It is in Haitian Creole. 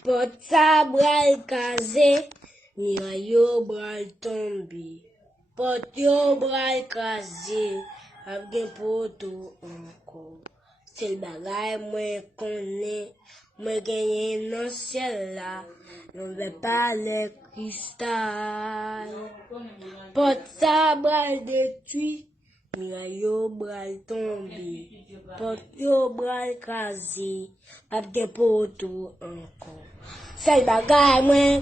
Pot sa bral kaze, miray yo bral tombe. Pot yo bral kaze, ap gen poto anko. Sel bagay mwen konen, mwen genyen nan siel la, non ve pa le kristal. Pot sa bral detui, miray yo bral tombe. Pot yo bral kaze, ap gen poto anko. Sel bagay mwen